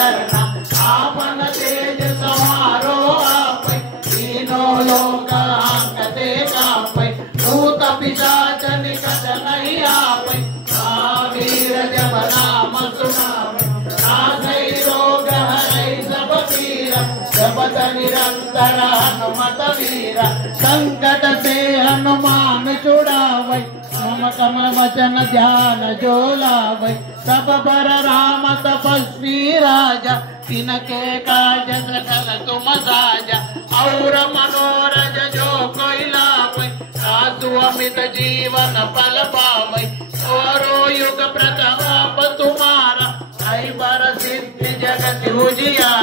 आपन तेज समारो आपै तीनों लोक आंकते कापै भूत पिशाच निकट नहीं आपै वीर जब नाम सुनावै नासै रोग हरै सब पीरा जपत निरंतर हनुमत वीरा संकट से हनुमान छुड़ावै मम कमल वचन ध्यान जो लावै सब पर राम तपस्वी राजा तिनके काज सकल तुम साजा और मनोरज जो कोई लावै साधु अमित जीवन फल पावै औरो युग प्रताप तुम्हारा ऐ बर सिद्धि जगत उजियारा।